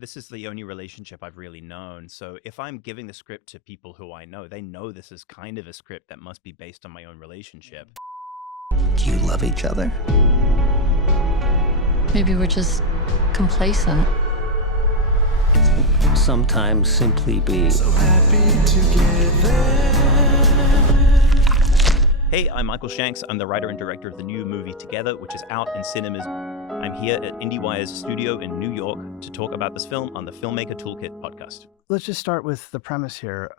this is the only relationship I've really known. So if I'm giving the script to people who I know, they know this is kind of a script that must be based on my own relationship. Do you love each other? Maybe we're just complacent. Sometimes simply be So happy together. Hey, I'm Michael Shanks. I'm the writer and director of the new movie Together, which is out in cinemas. I'm here at IndieWire's studio in New York to talk about this film on the Filmmaker Toolkit podcast. Let's just start with the premise here.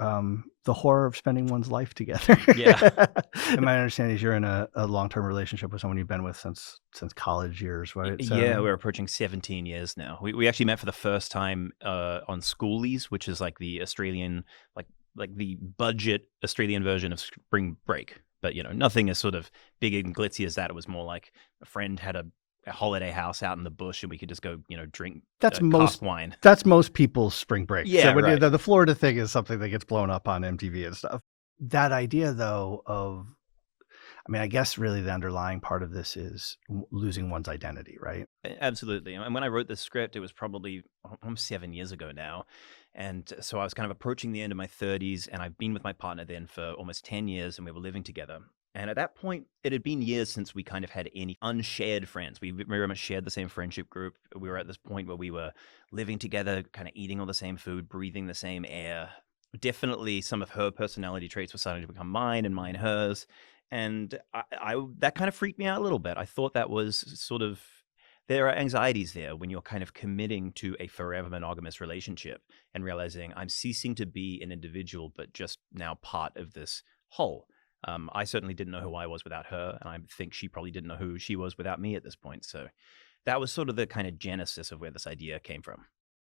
The horror of spending one's life together. Yeah. And my understanding is you're in a long-term relationship with someone you've been with since college years, right? Yeah, we're approaching 17 years now. We actually met for the first time on Schoolies, which is like the Australian, like the budget Australian version of Spring Break. But, you know, nothing as sort of big and glitzy as that. It was more like a friend had a holiday house out in the bush and we could just go, you know, drink cask wine. That's most people's spring break. Yeah, so when right. the Florida thing is something that gets blown up on MTV and stuff. That idea, though, of, I mean, I guess really the underlying part of this is losing one's identity, right? Absolutely. And when I wrote this script, it was probably almost 7 years ago now. And so I was kind of approaching the end of my 30s, and I've been with my partner then for almost 10 years, and we were living together. And at that point, it had been years since we kind of had any unshared friends. We very much shared the same friendship group. We were at this point where we were living together, kind of eating all the same food, breathing the same air. Definitely some of her personality traits were starting to become mine and mine hers. And I that kind of freaked me out a little bit. I thought that was sort of, there are anxieties there when you're kind of committing to a forever monogamous relationship and realizing I'm ceasing to be an individual, but just now part of this whole. I certainly didn't know who I was without her, and I think she probably didn't know who she was without me at this point. So that was sort of the kind of genesis of where this idea came from.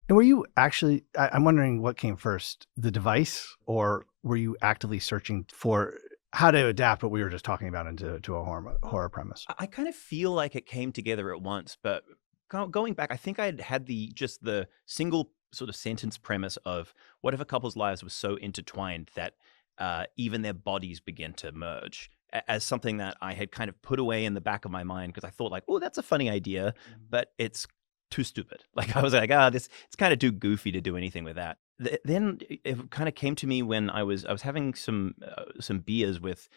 And were you actually, I'm wondering what came first, the device, or were you actively searching for how to adapt what we were just talking about into a horror premise? I kind of feel like it came together at once, but going back, I think I had the single sort of sentence premise of what if a couple's lives were so intertwined that even their bodies begin to merge, as something that I had kind of put away in the back of my mind because I thought like, oh, that's a funny idea, but it's too stupid. Like I was like, it's kind of too goofy to do anything with that. Then it kind of came to me when I was having some beers with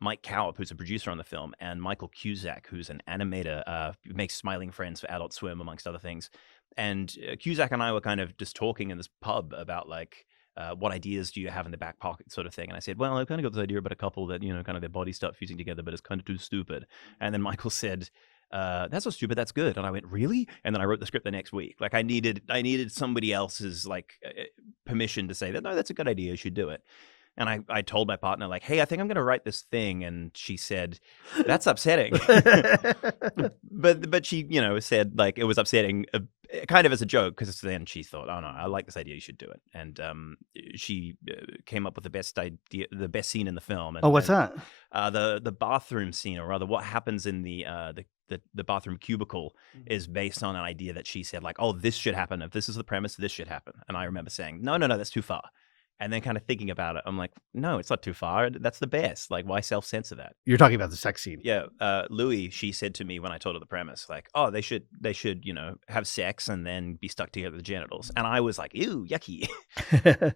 Mike Cowop, who's a producer on the film, and Michael Cusack, who's an animator, who makes Smiling Friends for Adult Swim, amongst other things. And Cusack and I were kind of just talking in this pub about like, what ideas do you have in the back pocket sort of thing? And I said, well, I've kind of got this idea about a couple that, you know, kind of their bodies start fusing together, but it's kind of too stupid. And then Michael said, that's not stupid, that's good. And I went, really? And then I wrote the script the next week. Like I needed somebody else's like permission to say that, no, that's a good idea, you should do it. And I told my partner, like, hey, I think I'm going to write this thing. And she said, that's upsetting. but she, you know, said like it was upsetting kind of as a joke, because then she thought, oh, no, I like this idea. You should do it. And she came up with the best idea, the best scene in the film. And, what's that? The bathroom scene, or rather what happens in the bathroom cubicle is based on an idea that she said, like, oh, this should happen. If this is the premise, this should happen. And I remember saying, no, that's too far. And then kind of thinking about it, I'm like, no, it's not too far. That's the best. Like, why self-censor that? You're talking about the sex scene. Yeah. Louis, she said to me when I told her the premise, like, oh, they should, you know, have sex and then be stuck together with the genitals. And I was like, ew, yucky.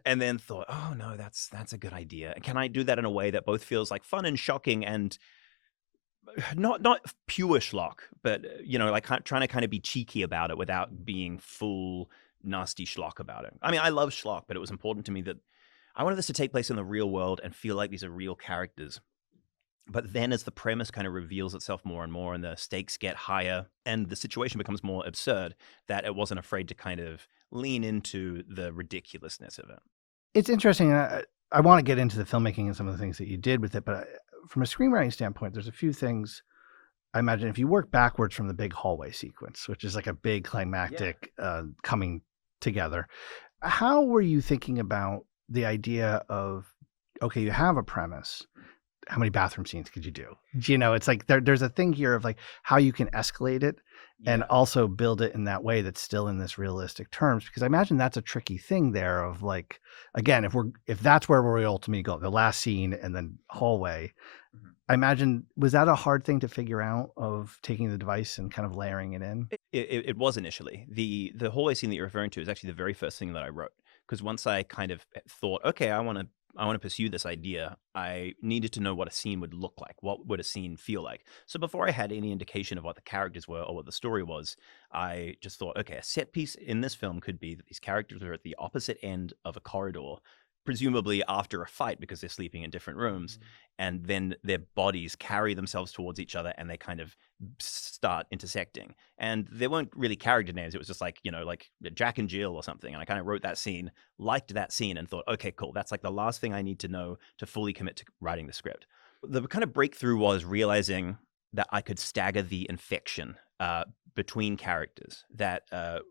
And then thought, oh, no, that's a good idea. And can I do that in a way that both feels like fun and shocking and not pure schlock, but, you know, like trying to kind of be cheeky about it without being full nasty schlock about it. I mean, I love schlock, but it was important to me that I wanted this to take place in the real world and feel like these are real characters. But then as the premise kind of reveals itself more and more and the stakes get higher and the situation becomes more absurd, that it wasn't afraid to kind of lean into the ridiculousness of it. It's interesting. I want to get into the filmmaking and some of the things that you did with it, but from a screenwriting standpoint, there's a few things. I imagine if you work backwards from the big hallway sequence, which is like a big climactic coming together, how were you thinking about the idea of, okay, you have a premise, how many bathroom scenes could you do? You know, it's like there's a thing here of like how you can escalate it and also build it in that way that's still in this realistic terms, because I imagine that's a tricky thing there of like, again, if that's where we ultimately go, the last scene and then hallway, I imagine, was that a hard thing to figure out, of taking the device and kind of layering it in? It was initially. The hallway scene that you're referring to is actually the very first thing that I wrote, because once I kind of thought, okay, I want to pursue this idea, I needed to know what a scene would look like. What would a scene feel like? So before I had any indication of what the characters were or what the story was, I just thought, okay, a set piece in this film could be that these characters are at the opposite end of a corridor, presumably after a fight because they're sleeping in different rooms, and then their bodies carry themselves towards each other and they kind of start intersecting. And there weren't really character names. It was just like, like Jack and Jill or something. And I kind of wrote that scene, liked that scene, and thought, okay, cool. That's like the last thing I need to know to fully commit to writing the script. The kind of breakthrough was realizing that I could stagger the infection between characters. That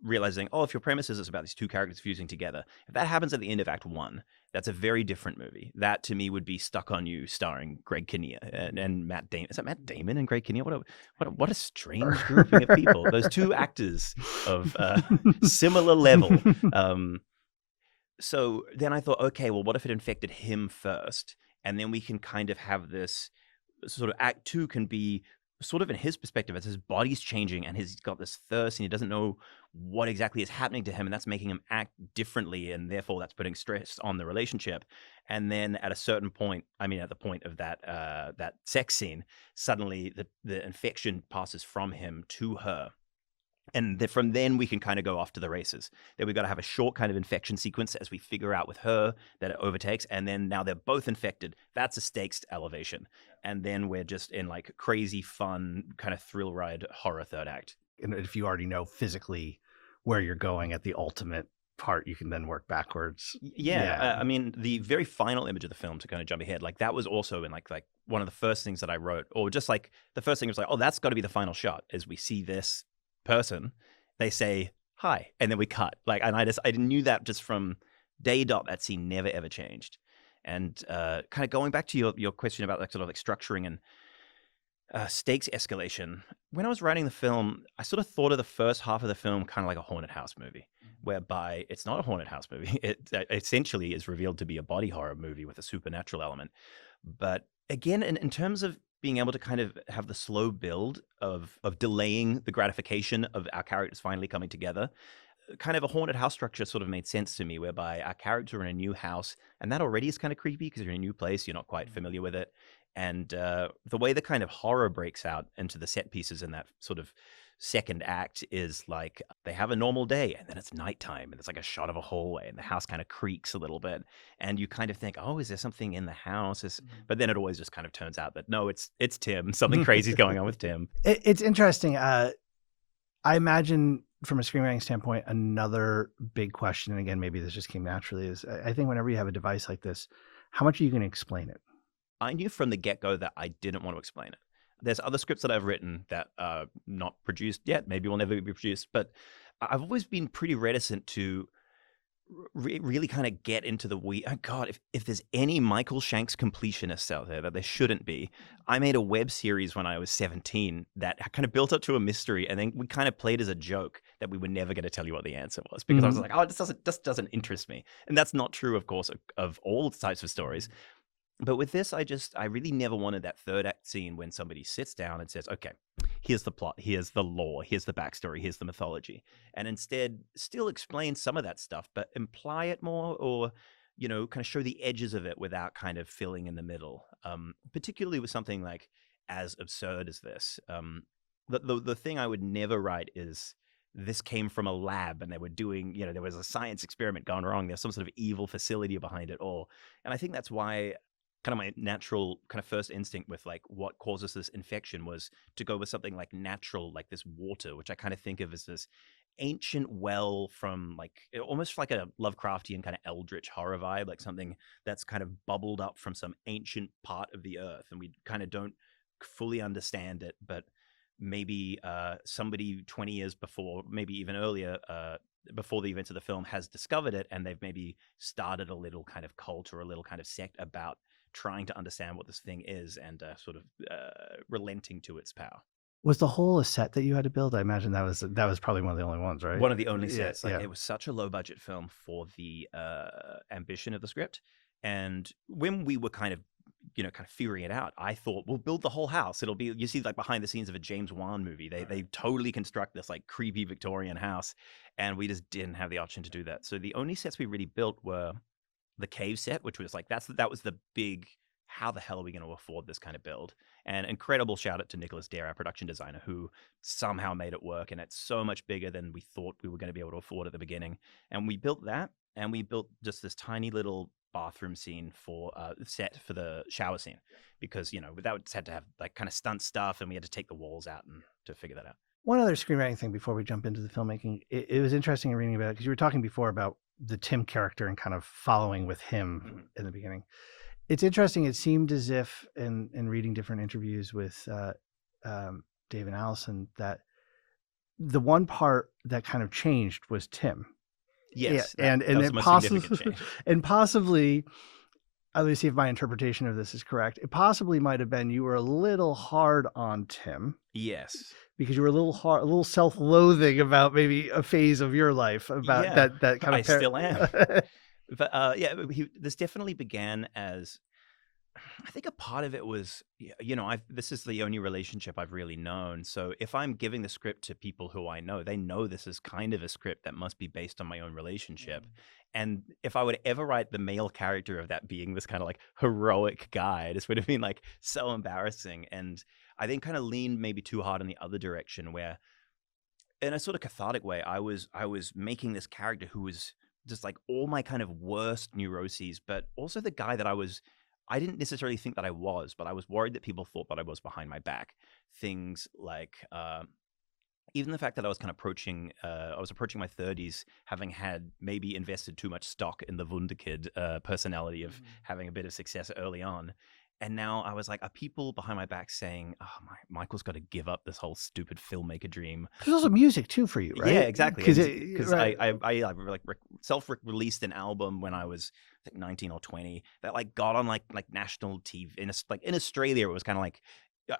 realizing, if your premise is about these two characters fusing together, if that happens at the end of Act 1, that's a very different movie. That to me would be Stuck on You, starring Greg Kinnear and Matt Damon. Is that Matt Damon and Greg Kinnear? What a strange grouping of people. Those two actors of similar level. So then I thought, okay, well, what if it infected him first, and then we can kind of have this sort of Act 2 can be sort of in his perspective as his body's changing and he's got this thirst and he doesn't know what exactly is happening to him, and that's making him act differently, and therefore that's putting stress on the relationship. And then at a certain point, at the point of that that sex scene, suddenly the infection passes from him to her. And from then we can kind of go off to the races. Then we've got to have a short kind of infection sequence as we figure out with her that it overtakes. And then now they're both infected. That's a stakes elevation. And then we're just in like crazy fun kind of thrill ride horror third act. And if you already know physically where you're going at the ultimate part, you can then work backwards. Yeah. The very final image of the film, to kind of jump ahead, like that was also in like one of the first things that I wrote, or just like the first thing was like, that's got to be the final shot, as we see this person, they say hi, and then we cut. And I knew that just from day dot. That scene never ever changed. And kind of going back to your question about like sort of like structuring and stakes escalation. When I was writing the film, I sort of thought of the first half of the film kind of like a haunted house movie, whereby it's not a haunted house movie. It essentially is revealed to be a body horror movie with a supernatural element. But again, in terms of being able to kind of have the slow build of delaying the gratification of our characters finally coming together, kind of a haunted house structure sort of made sense to me, whereby our characters are in a new house, and that already is kind of creepy because you're in a new place, you're not quite familiar with it. And the way the kind of horror breaks out into the set pieces in that sort of second act is like they have a normal day and then it's nighttime and it's like a shot of a hallway and the house kind of creaks a little bit and you kind of think, is there something in the house? But then it always just kind of turns out that no, it's Tim. Something crazy is going on with Tim. It's interesting. I imagine from a screenwriting standpoint, another big question, and again, maybe this just came naturally, is I think whenever you have a device like this, how much are you going to explain it? I knew from the get-go that I didn't want to explain it. There's other scripts that I've written that are not produced yet, maybe will never be produced, but I've always been pretty reticent to really kind of get into the weeds. Oh God, if there's any Michael Shanks completionists out there, that there shouldn't be. I made a web series when I was 17 that kind of built up to a mystery, and then we kind of played as a joke that we were never going to tell you what the answer was, because I was like, this doesn't interest me. And that's not true, of course, of all types of stories. But with this, I really never wanted that third act scene when somebody sits down and says, okay, here's the plot, here's the lore, here's the backstory, here's the mythology. And instead still explain some of that stuff, but imply it more, or, kind of show the edges of it without kind of filling in the middle. Particularly with something like as absurd as this. The thing I would never write is, this came from a lab and they were doing, there was a science experiment gone wrong. There's some sort of evil facility behind it all. And I think that's why kind of my natural kind of first instinct with like what causes this infection was to go with something like natural, like this water, which I kind of think of as this ancient well from like almost like a Lovecraftian kind of eldritch horror vibe, like something that's kind of bubbled up from some ancient part of the earth, and we kind of don't fully understand it, but maybe somebody 20 years before, maybe even earlier, before the events of the film, has discovered it, and they've maybe started a little kind of cult or a little kind of sect about trying to understand what this thing is and sort of relenting to its power. Was the whole a set that you had to build? I imagine that was probably one of the only ones, right? One of the only sets. Yeah. It was such a low budget film for the ambition of the script. And when we were kind of kind of figuring it out, I thought, we'll build the whole house. It'll be, you see like behind the scenes of a James Wan movie, they totally construct this like creepy Victorian house, and we just didn't have the option to do that. So the only sets we really built were the cave set, which was like, that was the big, how the hell are we going to afford this kind of build? And incredible shout out to Nicholas Dare, our production designer, who somehow made it work. And it's so much bigger than we thought we were going to be able to afford at the beginning. And we built that, and we built just this tiny little bathroom scene for set for the shower scene, because that had to have like kind of stunt stuff, and we had to take the walls out and to figure that out. One other screenwriting thing before we jump into the filmmaking, it was interesting in reading about it, because you were talking before about the Tim character and kind of following with him in the beginning. It's interesting. It seemed as if in reading different interviews with Dave and Alison, that the one part that kind of changed was Tim. Yes, yeah, and that was it the most possibly significant change. and possibly, let me see if my interpretation of this is correct. It possibly might have been you were a little hard on Tim. Yes, because you were a little self-loathing about maybe a phase of your life about that kind of. I still am. But this definitely began as, I think a part of it was, this is the only relationship I've really known. So if I'm giving the script to people who I know, they know this is kind of a script that must be based on my own relationship. And if I would ever write the male character of that being this kind of like heroic guy, this would have been like so embarrassing. And I then kind of leaned maybe too hard in the other direction, where in a sort of cathartic way, I was making this character who was just like all my kind of worst neuroses, but also the guy that I didn't necessarily think that I was, but I was worried that people thought that I was behind my back. Things like even the fact that I was kind of approaching my 30s, having had maybe invested too much stock in the Wunderkid personality of having a bit of success early on. And now I was like, are people behind my back saying, "Oh, Michael's got to give up this whole stupid filmmaker dream"? There's also music too for you, right? Yeah, exactly. Because right. I like self-released an album when I was, I think, 19 or 20 that like got on like national TV in Australia. It was kind of like,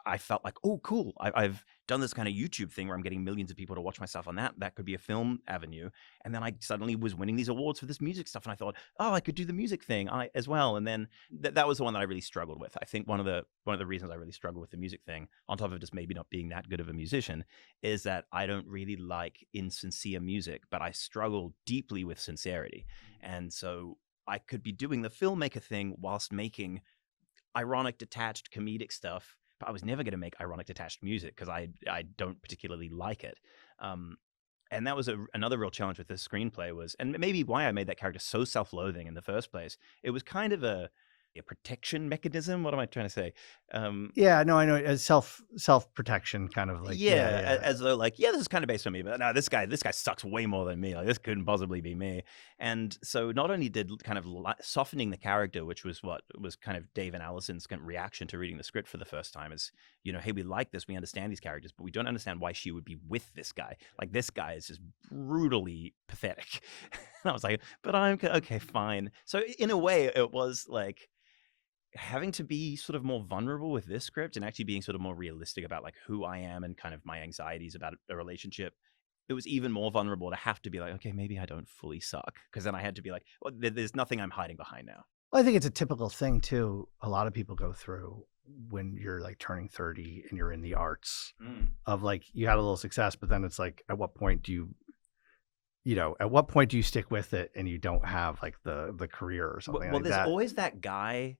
I felt like, oh, cool. I've done this kind of YouTube thing where I'm getting millions of people to watch myself on that. That could be a film avenue. And then I suddenly was winning these awards for this music stuff. And I thought, oh, I could do the music thing as well. And then that was the one that I really struggled with. I think one of the reasons I really struggled with the music thing, on top of just maybe not being that good of a musician, is that I don't really like insincere music, but I struggle deeply with sincerity. And so I could be doing the filmmaker thing whilst making ironic, detached, comedic stuff, but I was never going to make ironic, detached music because I don't particularly like it. And that was another real challenge with this screenplay was, and maybe why I made that character so self-loathing in the first place. It was kind of a protection mechanism. What am I trying to say? Yeah, no, I know. As self-protection, kind of like as though like, this is kind of based on me, but no, this guy sucks way more than me. Like, this couldn't possibly be me. And so not only did kind of softening the character, which was what was kind of Dave and Alison's kind of reaction to reading the script for the first time, is, hey, we like this, we understand these characters, but we don't understand why she would be with this guy. Like, this guy is just brutally pathetic. And I was like, but I'm okay, fine. So in a way, it was like having to be sort of more vulnerable with this script and actually being sort of more realistic about like who I am and kind of my anxieties about a relationship. It was even more vulnerable to have to be like, okay, maybe I don't fully suck. Because then I had to be like, well, there's nothing I'm hiding behind now. Well, I think it's a typical thing too. A lot of people go through when you're like turning 30 and you're in the arts of like, you had a little success, but then it's like, at what point do you stick with it and you don't have like the career or something like that? Well, there's always that guy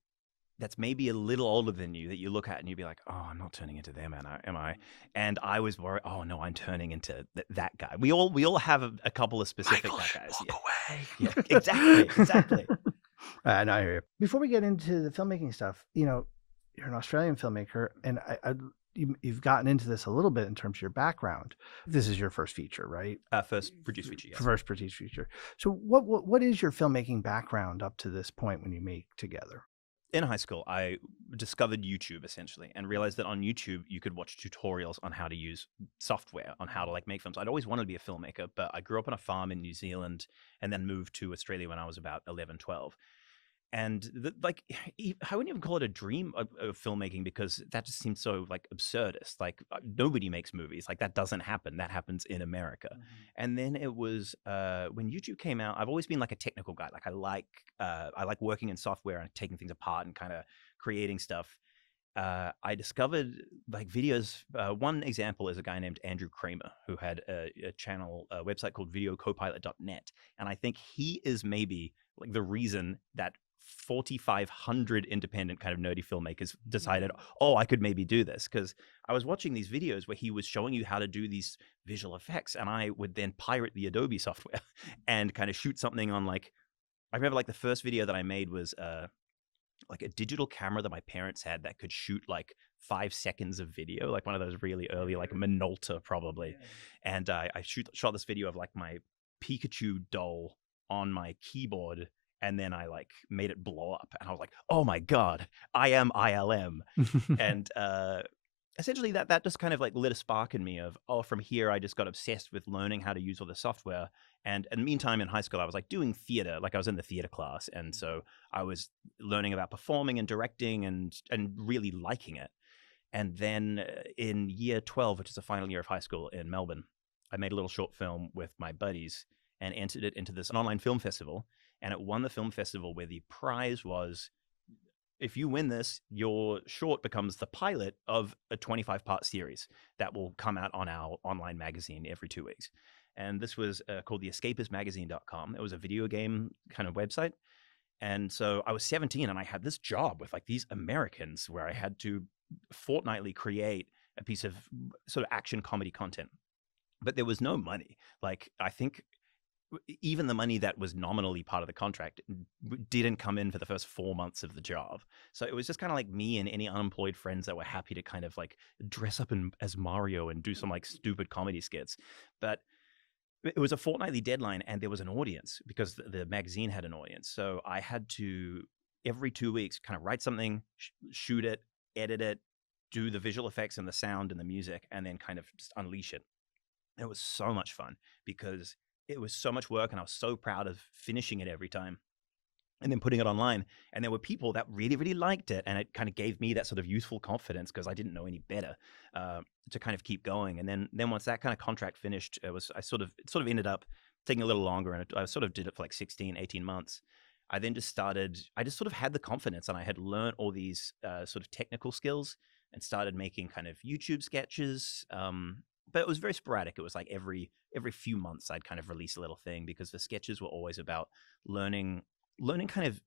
that's maybe a little older than you that you look at and you'd be like, oh, I'm not turning into them, am I? And I was worried, oh no, I'm turning into that guy. We all have a couple of specific guys. Walk away. Yeah, exactly. No, I hear you. Before we get into the filmmaking stuff, you're an Australian filmmaker, and you've gotten into this a little bit in terms of your background. This is your first feature, right? First produced feature, yes. First produced feature. So what is your filmmaking background up to this point when you make together? In high school, I discovered YouTube essentially and realized that on YouTube, you could watch tutorials on how to use software, on how to like make films. I'd always wanted to be a filmmaker, but I grew up on a farm in New Zealand and then moved to Australia when I was about 11, 12. And like, I wouldn't even call it a dream of filmmaking, because that just seems so like absurdist. Like, nobody makes movies. Like, that doesn't happen. That happens in America. And then it was when YouTube came out. I've always been like a technical guy. Like, I like working in software and taking things apart and kind of creating stuff. I discovered like videos. One example is a guy named Andrew Kramer, who had a channel, a website called videocopilot.net. And I think he is maybe like the reason that 4,500 independent kind of nerdy filmmakers decided, oh, I could maybe do this. Because I was watching these videos where he was showing you how to do these visual effects, and I would then pirate the Adobe software and kind of shoot something on like, I remember like the first video that I made was like a digital camera that my parents had that could shoot like 5 seconds of video, like one of those really early, like Minolta probably. And I shot this video of like my Pikachu doll on my keyboard, and then I like made it blow up, and I was like, oh my God, I am ILM. And essentially that just kind of like lit a spark in me of, oh, from here I just got obsessed with learning how to use all the software. And in the meantime, in high school, I was like doing theater, like I was in the theater class. And so I was learning about performing and directing and really liking it. And then in year 12, which is the final year of high school in Melbourne, I made a little short film with my buddies and entered it into an online film festival. And it won the film festival, where the prize was, if you win this, your short becomes the pilot of a 25-part series that will come out on our online magazine every 2 weeks. And this was called the escapismagazine.com. It was a video game kind of website. And so I was 17, and I had this job with like these Americans where I had to fortnightly create a piece of sort of action comedy content. But there was no money. Like, I think even the money that was nominally part of the contract didn't come in for the first 4 months of the job. So it was just kind of like me and any unemployed friends that were happy to kind of like dress up as Mario and do some like stupid comedy skits. But it was a fortnightly deadline, and there was an audience because the magazine had an audience. So I had to, every 2 weeks, kind of write something, shoot it, edit it, do the visual effects and the sound and the music, and then kind of just unleash it. And it was so much fun because it was so much work, and I was so proud of finishing it every time and then putting it online. And there were people that really, really liked it, and it kind of gave me that sort of youthful confidence, because I didn't know any better, to kind of keep going. And then once that kind of contract finished, it sort of ended up taking a little longer, and I sort of did it for like 16, 18 months. I just sort of had the confidence, and I had learned all these sort of technical skills and started making kind of YouTube sketches. But it was very sporadic. It was like every few months I'd kind of release a little thing, because the sketches were always about learning kind of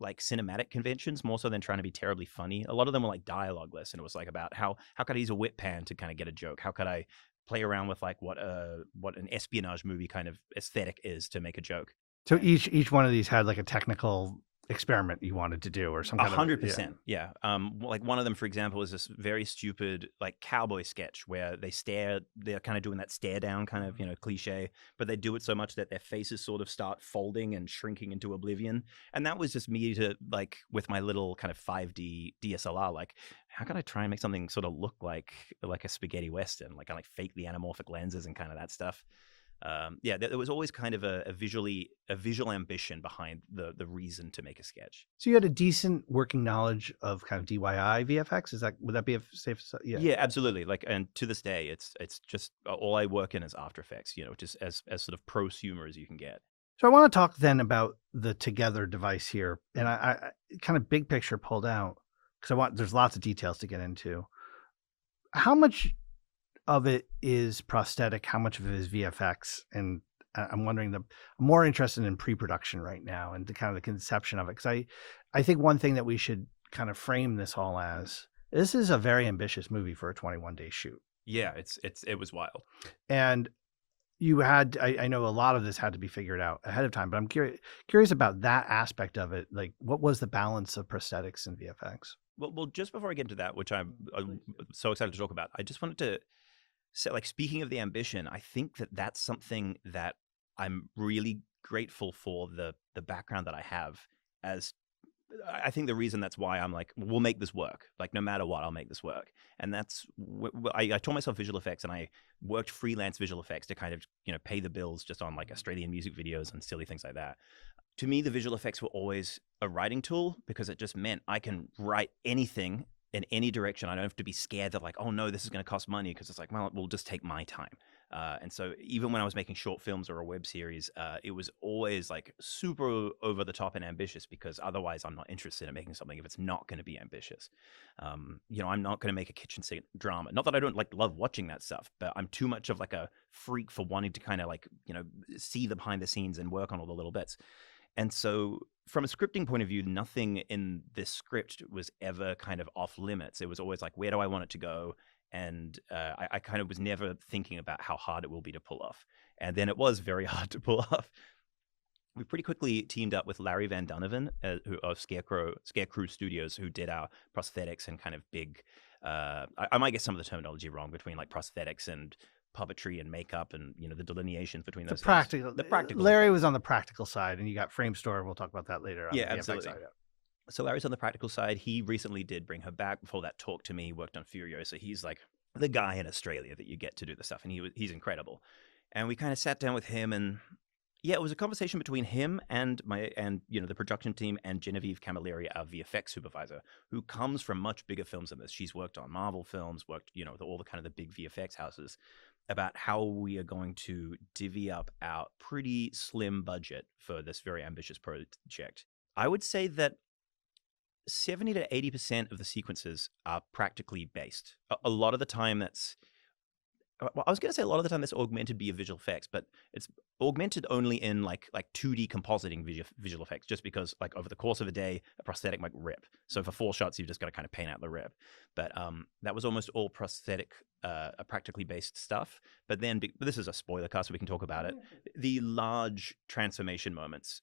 like cinematic conventions more so than trying to be terribly funny. A lot of them were like dialogueless, and it was like about how could I use a whip pan to kind of get a joke? How could I play around with like what an espionage movie kind of aesthetic is to make a joke? So each one of these had like a technical experiment you wanted to do, or some kind of 100%. Yeah. Like one of them, for example, is this very stupid like cowboy sketch where they're kind of doing that stare down kind of, cliche, but they do it so much that their faces sort of start folding and shrinking into oblivion. And that was just me to like, with my little kind of 5D DSLR, like, how can I try and make something sort of look like a spaghetti Western, like I like fake the anamorphic lenses and kind of that stuff. There was always kind of a visual ambition behind the reason to make a sketch. So you had a decent working knowledge of kind of DIY VFX. Would that be a safe? Yeah, absolutely. Like, and to this day, it's just all I work in is After Effects. Just as sort of prosumer as you can get. So I want to talk then about the Together device here, and I kind of big picture pulled out, because there's lots of details to get into. How much of it is prosthetic? How much of it is VFX? And I'm wondering, I'm more interested in pre-production right now and the kind of the conception of it, because I think one thing that we should kind of frame this all as, this is a very ambitious movie for a 21-day shoot. Yeah, it was wild. And you had, I know a lot of this had to be figured out ahead of time, but I'm curious about that aspect of it. Like, what was the balance of prosthetics and VFX? Well, just before I get into that, which I'm so excited to talk about, I just wanted to say, like, speaking of the ambition, I think that's something that I'm really grateful for, the background that I have. As I think the reason that's why I'm like, we'll make this work. Like, no matter what, I'll make this work. And that's, I taught myself visual effects, and I worked freelance visual effects to kind of, pay the bills just on like Australian music videos and silly things like that. to me, the visual effects were always a writing tool because it just meant I can write anything in any direction. I don't have to be scared that like, oh no, this is going to cost money, because it's like, well, it will just take my time. And so even when I was making short films or a web series, it was always like super over the top and ambitious, because otherwise I'm not interested in making something if it's not going to be ambitious. I'm not going to make a kitchen sink drama. Not that I don't like love watching that stuff, but I'm too much of like a freak for wanting to kind of like, see the behind the scenes and work on all the little bits. And so from a scripting point of view, nothing in this script was ever kind of off limits. It was always like, where do I want it to go? And I kind of was never thinking about how hard it will be to pull off. And then it was very hard to pull off. We pretty quickly teamed up with Larry Van Donovan of Scarecrow Studios, who did our prosthetics and kind of big, I might get some of the terminology wrong between like prosthetics and puppetry and makeup and the delineations between those things. The practical. Larry was on the practical side, and you got Frame Store. We'll talk about that later. On Yeah, the VFX absolutely. side, So Larry's on the practical side. He recently did bring her back. Before that, talked to me, worked on Furiosa. He's like the guy in Australia that you get to do the stuff, and he's incredible. And we kind of sat down with him, and yeah, it was a conversation between him and the production team and Genevieve Camilleri, our VFX supervisor, who comes from much bigger films than this. She's worked on Marvel films, worked all the kind of the big VFX houses, about how we are going to divvy up our pretty slim budget for this very ambitious project. I would say that 70 to 80% of the sequences are practically based. A lot of the time that's augmented via visual effects, but it's augmented only in like 2D compositing visual effects, just because like over the course of a day, a prosthetic might rip. So for 4 shots, you've just got to kind of paint out the rip. But that was almost all prosthetic, practically based stuff. But then, this is a spoiler cast, so we can talk about it. The large transformation moments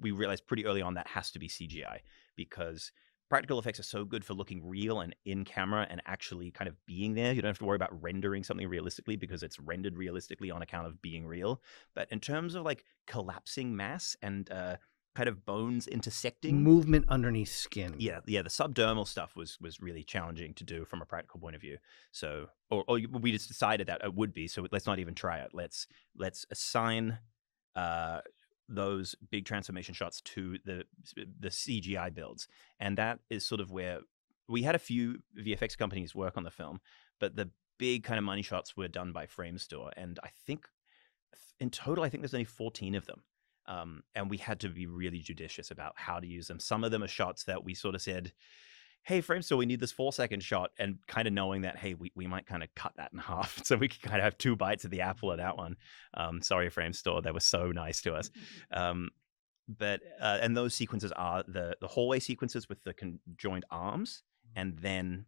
we realized pretty early on that has to be CGI, because practical effects are so good for looking real and in camera and actually kind of being there. You don't have to worry about rendering something realistically because it's rendered realistically on account of being real. But in terms of like collapsing mass and kind of bones intersecting, movement underneath skin. Yeah, the subdermal stuff was really challenging to do from a practical point of view. So, or we just decided that it would be. So let's not even try it. Let's assign those big transformation shots to the CGI builds. And that is sort of where we had a few VFX companies work on the film, but the big kind of money shots were done by Frame Store. And I think in total, there's only 14 of them. And we had to be really judicious about how to use them. Some of them are shots that we sort of said, hey, Frame Store, we need this 4-second shot, and kind of knowing that, hey, we might kind of cut that in half so we could kind of have 2 bites of the apple of that one. Sorry, Frame Store, they were so nice to us. But those sequences are the hallway sequences with the conjoined arms, and then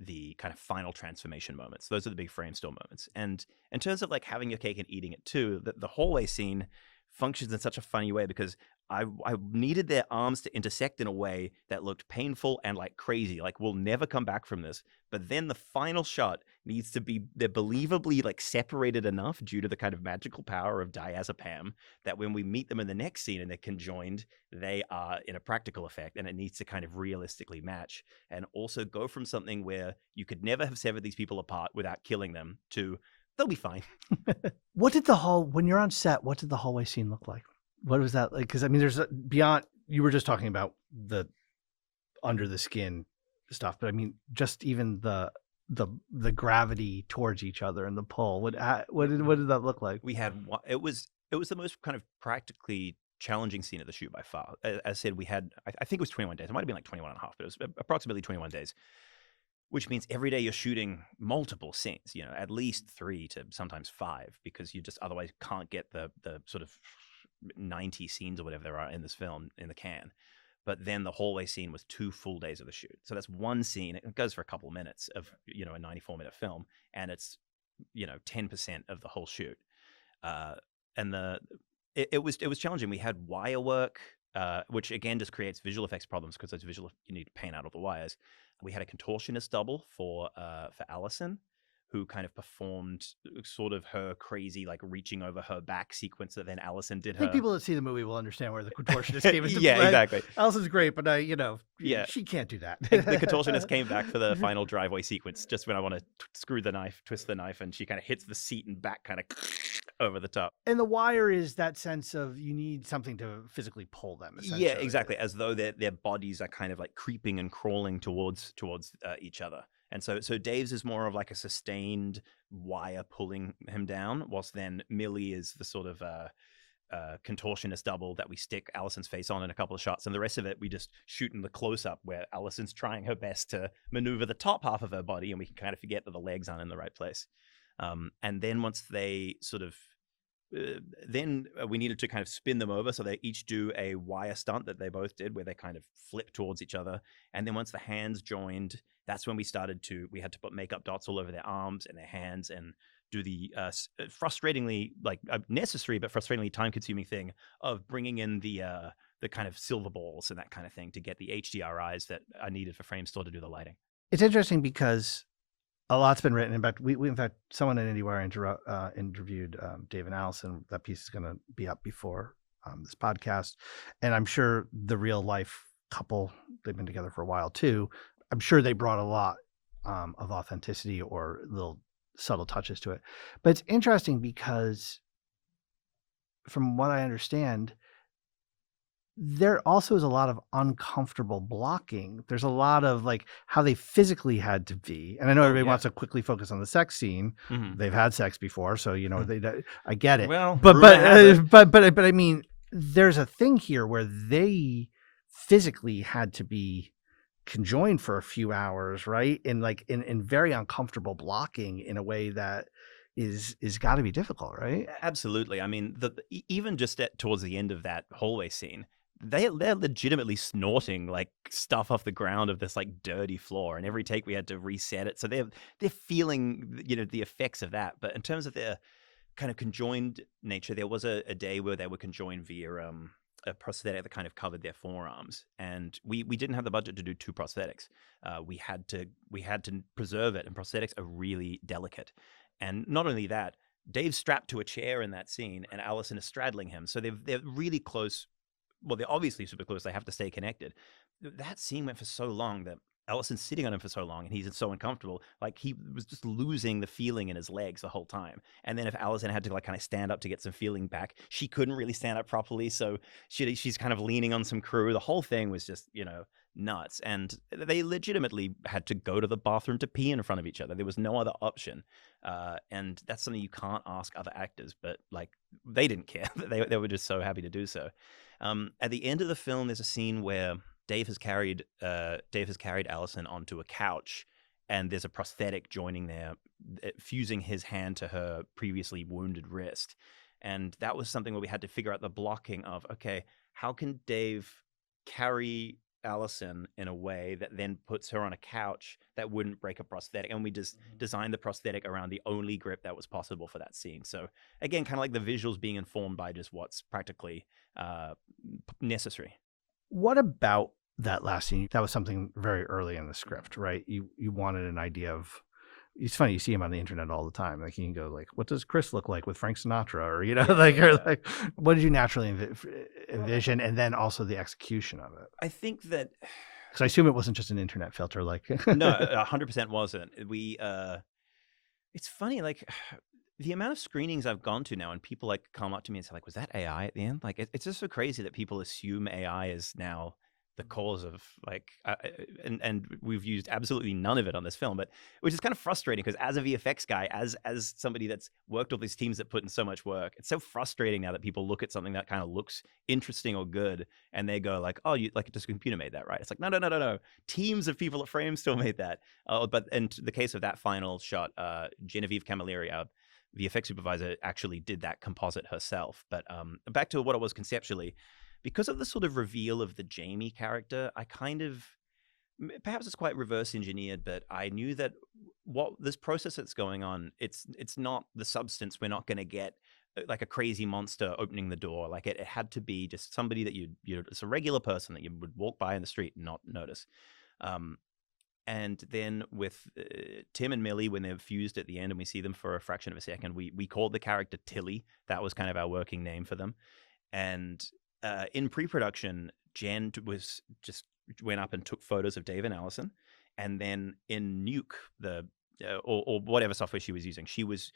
the kind of final transformation moments. Those are the big Frame Store moments. And in terms of like having your cake and eating it too, the hallway scene functions in such a funny way because I needed their arms to intersect in a way that looked painful and like crazy. Like, we'll never come back from this. But then the final shot needs to be, they're believably like separated enough due to the kind of magical power of diazepam that when we meet them in the next scene and they're conjoined, they are in a practical effect, and it needs to kind of realistically match and also go from something where you could never have severed these people apart without killing them to they'll be fine. When you're on set, what did the hallway scene look like? What was that like? Because I mean, there's beyond, you were just talking about the under the skin stuff, but I mean, just even the gravity towards each other and the pull. What did that look like? We had it was the most kind of practically challenging scene of the shoot by far. As I said, we had I think it was 21 days. It might have been like 21 and a half, but it was approximately 21 days. Which means every day you're shooting multiple scenes, at least 3 to sometimes 5, because you just otherwise can't get the sort of 90 scenes or whatever there are in this film in the can. But then the hallway scene was 2 full days of the shoot. So that's one scene. It goes for a couple of minutes of, a 94-minute film, and it's, 10% of the whole shoot. And it was challenging. We had wire work, which again just creates visual effects problems because you need to paint out all the wires. We had a contortionist double for Alison, who kind of performed sort of her crazy, like reaching over her back sequence that then Alison did her. I think people that see the movie will understand where the contortionist came into yeah, play. Exactly. Alison's great, but yeah, she can't do that. The contortionist came back for the final driveway sequence, just when I want to twist the knife, and she kind of hits the seat and back kind of over the top. And the wire is that sense of you need something to physically pull them. Essentially. Yeah, exactly. As though their bodies are kind of like creeping and crawling towards each other. And so Dave's is more of like a sustained wire pulling him down, whilst then Millie is the sort of contortionist double that we stick Alison's face on in a couple of shots, and the rest of it we just shoot in the close-up where Alison's trying her best to maneuver the top half of her body, and we can kind of forget that the legs aren't in the right place. And then once they sort of we needed to kind of spin them over, so they each do a wire stunt that they both did where they kind of flip towards each other. And then once the hands joined, that's when we had to put makeup dots all over their arms and their hands and do the frustratingly necessary but frustratingly time-consuming thing of bringing in the kind of silver balls and that kind of thing to get the HDR eyes that are needed for Framestore to do the lighting. It's interesting because a lot's been written. In fact, we in fact, someone at IndieWire interviewed Dave and Alison. That piece is going to be up before this podcast. And I'm sure the real life couple, they've been together for a while too. I'm sure they brought a lot of authenticity or little subtle touches to it. But it's interesting because from what I understand, there also is a lot of uncomfortable blocking. There's a lot of like how they physically had to be. And I know everybody wants to quickly focus on the sex scene. Mm-hmm. They've had sex before, so you know I get it. Well, but I mean, there's a thing here where they physically had to be conjoined for a few hours, right? And like in very uncomfortable blocking in a way that is got to be difficult, right? Absolutely. I mean, even just towards the end of that hallway scene, they're legitimately snorting like stuff off the ground of this like dirty floor, and every take we had to reset it. So they're feeling the effects of that. But in terms of their kind of conjoined nature, there was a day where they were conjoined via a prosthetic that kind of covered their forearms, and we didn't have the budget to do two prosthetics. We had to preserve it, and prosthetics are really delicate. And not only that, Dave's strapped to a chair in that scene, and Alison is straddling him, so they're really close. Well, they're obviously super close. They have to stay connected. That scene went for so long that Alison's sitting on him for so long, and he's so uncomfortable. Like he was just losing the feeling in his legs the whole time. And then if Alison had to like kind of stand up to get some feeling back, she couldn't really stand up properly. So she's kind of leaning on some crew. The whole thing was just, nuts. And they legitimately had to go to the bathroom to pee in front of each other. There was no other option. And that's something you can't ask other actors, but like they didn't care. They were just so happy to do so. At the end of the film, there's a scene where Dave has carried Alison onto a couch, and there's a prosthetic joining there, fusing his hand to her previously wounded wrist. And that was something where we had to figure out the blocking of, okay, how can Dave carry Alison in a way that then puts her on a couch that wouldn't break a prosthetic? And we just designed the prosthetic around the only grip that was possible for that scene. So again, kind of like the visuals being informed by just what's practically necessary. What about that last scene? That was something very early in the script, right? You wanted an idea of. It's funny, you see him on the internet all the time. Like you can go like, "What does Chris look like with Frank Sinatra?" Or what did you naturally envision, and then also the execution of it. I think that because I assume it wasn't just an internet filter, like no, 100% wasn't. It's funny, like. The amount of screenings I've gone to now, and people like come up to me and say, like, "Was that AI at the end?" Like, it's just so crazy that people assume AI is now the cause of like, and we've used absolutely none of it on this film, but which is kind of frustrating because as a VFX guy, as somebody that's worked with these teams that put in so much work, it's so frustrating now that people look at something that kind of looks interesting or good and they go like, "Oh, you like just a computer made that, right?" It's like, no. Teams of people at Framestore made that. But in the case of that final shot, Genevieve Camilleri, our VFX supervisor, actually did that composite herself. But back to what it was conceptually, because of the sort of reveal of the Jamie character, I kind of, perhaps it's quite reverse engineered, but I knew that what this process that's going on, it's not the substance. We're not going to get like a crazy monster opening the door. Like it had to be just somebody that it's a regular person that you would walk by in the street and not notice. And then with Tim and Millie, when they're fused at the end and we see them for a fraction of a second, we called the character Tilly. That was kind of our working name for them. And in pre-production, Jen went up and took photos of Dave and Alison. And then in Nuke, or whatever software she was using, she was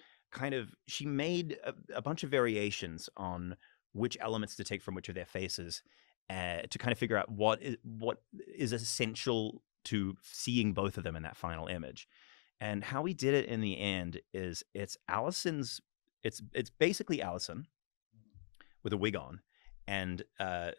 she made a bunch of variations on which elements to take from which of their faces to kind of figure out what is essential to seeing both of them in that final image. And how we did it in the end is it's basically Alison with a wig on, and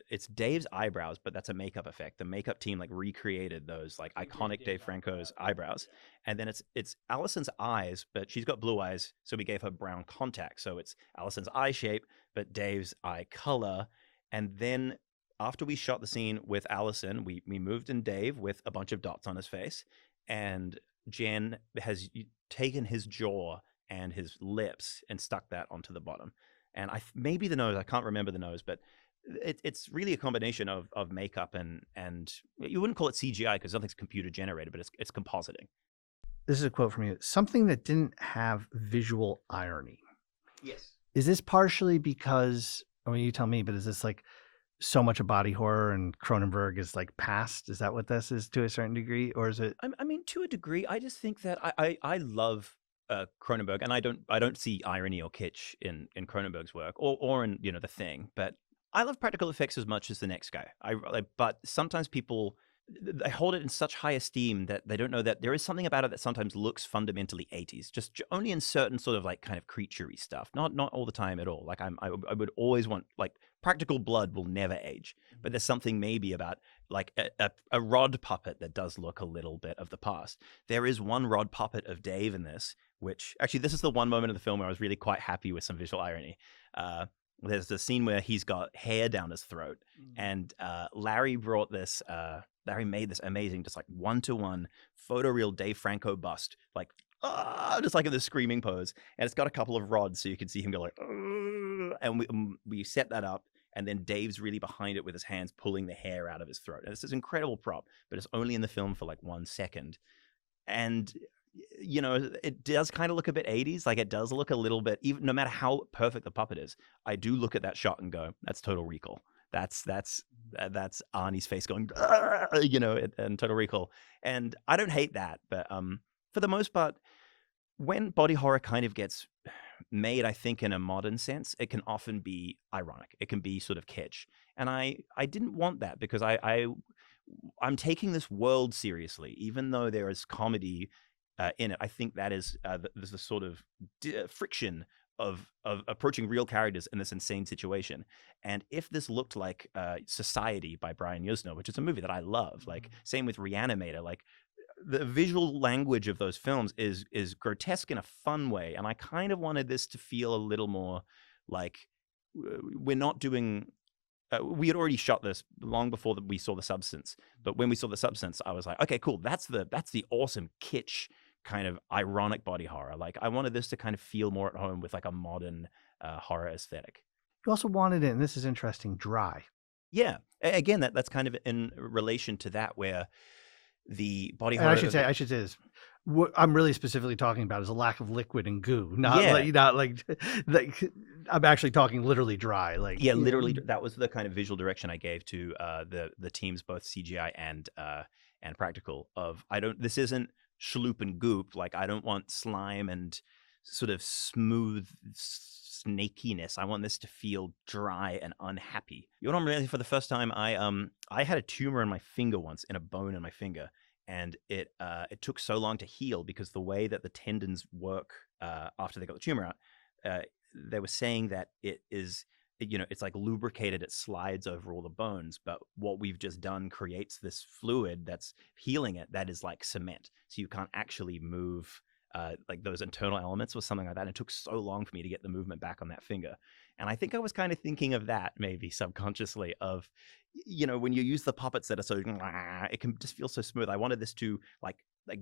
it's Dave's eyebrows, but that's a makeup effect. The makeup team like recreated those like iconic Dave Franco's eyebrows, and then it's Alison's eyes, but she's got blue eyes, so we gave her brown contacts. So it's Alison's eye shape, but Dave's eye color. And then after we shot the scene with Alison, we moved in Dave with a bunch of dots on his face, and Jen has taken his jaw and his lips and stuck that onto the bottom. And maybe the nose, I can't remember the nose, but it's really a combination of makeup and you wouldn't call it CGI because nothing's computer generated, but it's compositing. This is a quote from you. Something that didn't have visual irony. Yes. Is this partially because, I mean, you tell me, but is this like so much of body horror and Cronenberg is like past? Is that what this is to a certain degree? Or is it? I mean, to a degree, I just think that I love Cronenberg, and I don't see irony or kitsch in Cronenberg's work or in The Thing, but I love practical effects as much as the next guy. But sometimes people they hold it in such high esteem that they don't know that there is something about it that sometimes looks fundamentally 80s, just only in certain sort of like kind of creaturey stuff, not all the time at all. Like I would always want, like, practical blood will never age, but there's something maybe about like a rod puppet that does look a little bit of the past. There is one rod puppet of Dave in this, which actually this is the one moment of the film where I was really quite happy with some visual irony. There's the scene where he's got hair down his throat, and Larry made this amazing, just like one-to-one photoreal Dave Franco bust, like just like in the screaming pose, and it's got a couple of rods so you can see him go like, and we set that up, and then Dave's really behind it with his hands pulling the hair out of his throat, and it's this incredible prop, but it's only in the film for like 1 second, and it does kind of look a bit 80s. Like, it does look a little bit, even no matter how perfect the puppet is, I do look at that shot and go, that's Total Recall. That's Arnie's face going, and Total Recall. And I don't hate that, but for the most part, when body horror kind of gets made, I think in a modern sense, it can often be ironic. It can be sort of kitsch. And I didn't want that, because I'm taking this world seriously, even though there is comedy in it. I think that is there's a sort of friction of approaching real characters in this insane situation. And if this looked like Society by Brian Yuzna, which is a movie that I love, like same with Reanimator, like the visual language of those films is grotesque in a fun way. And I kind of wanted this to feel a little more like we're not doing. We had already shot this long before we saw The Substance, but when we saw The Substance, I was like, okay, cool. That's the awesome kitsch kind of ironic body horror. Like, I wanted this to kind of feel more at home with like a modern horror aesthetic. You also wanted it, and this is interesting, dry. Yeah, again, that's kind of in relation to that, where the body horror. I should say this. What I'm really specifically talking about is a lack of liquid and goo, not like I'm actually talking literally dry. Like, yeah, literally. That was the kind of visual direction I gave to the teams, both CGI and practical. This isn't schloop and goop. Like, I don't want slime and sort of smooth snakiness. I want this to feel dry and unhappy. You know what I'm realizing for the first time? I had a tumor in my finger once, in a bone in my finger. And it took so long to heal because the way that the tendons work after they got the tumor out, they were saying that it's like lubricated, it slides over all the bones. But what we've just done creates this fluid that's healing it that is like cement. So you can't actually move like those internal elements or something like that. And it took so long for me to get the movement back on that finger. And I think I was kind of thinking of that maybe subconsciously of, when you use the puppets that are so, it can just feel so smooth. I wanted this to like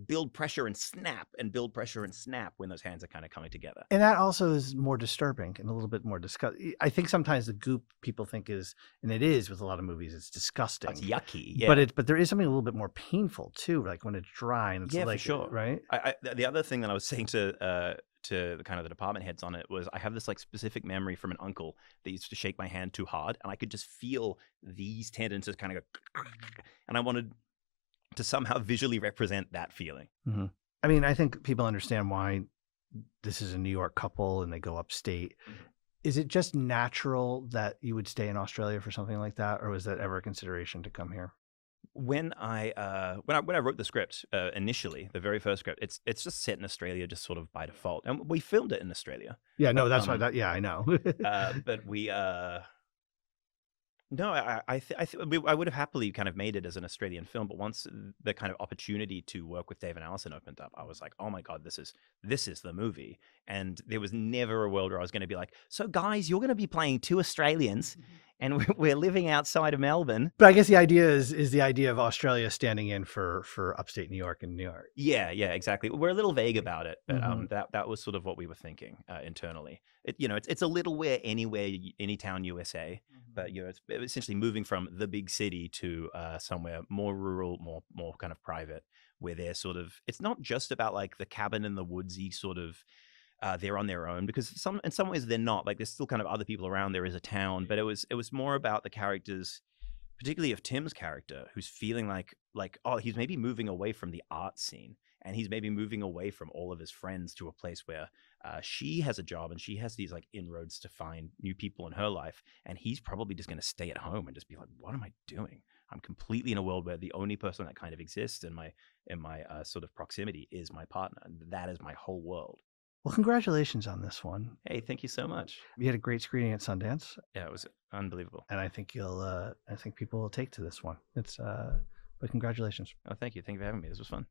build pressure and snap and build pressure and snap when those hands are kind of coming together. And that also is more disturbing and a little bit more disgusting. I think sometimes the goop people think is, and it is with a lot of movies, it's disgusting. It's yucky. Yeah. But there is something a little bit more painful too, like when it's dry and it's like, for sure. Right? The other thing that I was saying to the kind of the department heads on it was, I have this like specific memory from an uncle that used to shake my hand too hard, and I could just feel these tendons just kind of go, and I wanted to somehow visually represent that feeling. Mm-hmm. I mean, I think people understand why this is a New York couple and they go upstate. Is it just natural that you would stay in Australia for something like that, or was that ever a consideration to come here? When I wrote the script initially, the very first script, it's just set in Australia, just sort of by default, and we filmed it in Australia. Yeah, no, But that's why that. Yeah, I know. but we no, I would have happily kind of made it as an Australian film, but once the kind of opportunity to work with Dave and Alison opened up, I was like, oh my God, this is the movie. And there was never a world where I was going to be like, so guys, you're going to be playing two Australians, and we're living outside of Melbourne. But I guess the idea is the idea of Australia standing in for upstate New York and New York. Yeah, exactly. We're a little vague about it, but Mhm. that was sort of what we were thinking internally. It's a little where anywhere, any town, USA, but it's essentially moving from the big city to somewhere more rural, more kind of private, where they're sort of. It's not just about like the cabin in the woodsy sort of. They're on their own because in some ways they're not. Like there's still kind of other people around. There is a town, but it was more about the characters, particularly of Tim's character, who's feeling like oh, he's maybe moving away from the art scene, and he's maybe moving away from all of his friends to a place where she has a job and she has these like inroads to find new people in her life, and he's probably just going to stay at home and just be like, what am I doing? I'm completely in a world where the only person that kind of exists in my sort of proximity is my partner, and that is my whole world. Well, congratulations on this one. Hey, thank you so much. You had a great screening at Sundance, Yeah, it was unbelievable. and I think I think people will take to this one. But congratulations. Oh, thank you for having me. This was fun.